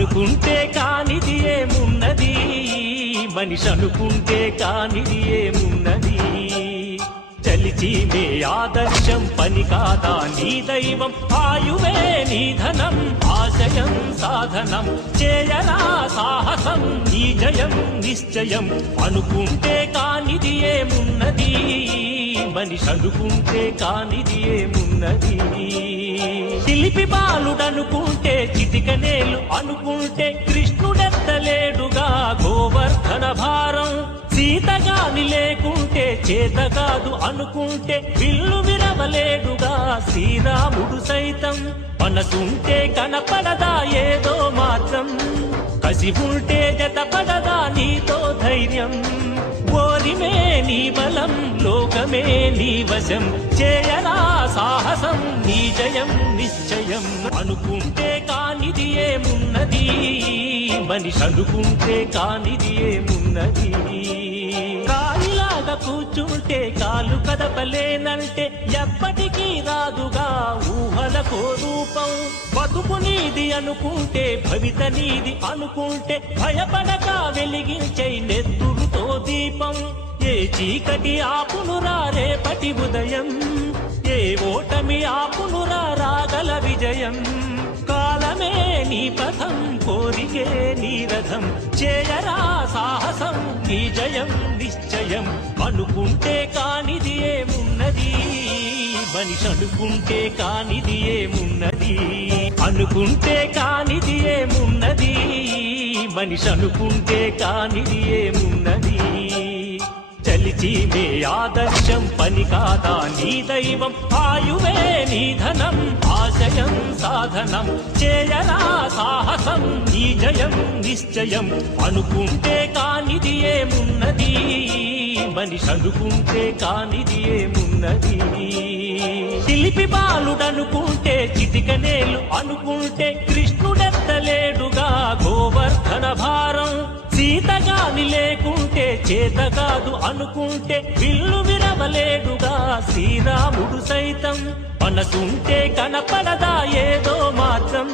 అనుకుంటే కానిది ఏమున్నది, మనిషి అనుకుంటే కానిది ఏమున్నది. చలిచి మే ఆదర్శం పని కాదా నీ దైవం, ఆయువే నీ ధనం ఆశయం సాధనం. చేయరా సాహసం నీ జయం నిశ్చయం. అనుకుంటే కానిది ఏమున్నది, మనిషి అనుకుంటే కానిది ఏమున్నది. శిల్పి బాలుడనుకుంటే చిటికనేలు అనుకుంటే కృష్ణుడెత్తలేడుగా గోవర్ధన భారం. సీతగాని లేకుంటే చేత కాదు అనుకుంటే విల్లు విరవలేడుగా శ్రీరాముడు సైతం. మనసుంటే కనపడదా ఏదో మాత్రం, కసి ఉంటే జతపడదా నీతో ధైర్యం. ఓరిమే నీ బలం లోకమే నీ వశం, చేయరా సాహసం నీ జయం నిశ్చయం. అనుకుంటే కానిది ఏమున్నది, మనిషి అనుకుంటే కానిది ఏమున్నది. కాలిలాగా కూర్చుంటే కాలు కదపలేనంటే ఎప్పటికీ రాదుగా ఊహలకో రూపం. బతుకు నీది అనుకుంటే భవిత నీది అనుకుంటే భయపడక వెలిగించే నెత్తురుతో దీపం. ఏ చీకటి ఆపునురా రేపటి ఉదయం, ఏ ఓటమి ఆపునురా రాగల విజయం. కాలమే నీ పథం కోరికే నీ రథం, చేయరా సాహసం నీ జయం నిశ్చయం. అనుకుంటే కానిది ఏమున్నది, మనిషి అనుకుంటే కానిది ఏమున్నది. అనుకుంటే కానిది ఏమున్నది, మనిషి అనుకుంటే కానిది ఏమున్నది. చలిచి మే ఆదర్శం పని కాదా నీ దైవం, ఆయువే నీ ధనం ఆశయం సాధనం. చేయరా సాహసం నీ జయం నిశ్చయం. అనుకుంటే కానిది ఏమున్నది, మనిషి అనుకుంటే కానిది ఏమున్నది. శిల్పి బాలుడనుకుంటే చిటికనేలు అనుకుంటే కృష్ణుడెత్తలేడుగా గోవర్ధన భారం. సీతగాని లేకుంటే చేత కాదు అనుకుంటే విల్లు విరవలేడుగా శ్రీరాముడు సైతం. మనసుంటే కనపడదా ఏదో మాత్రం,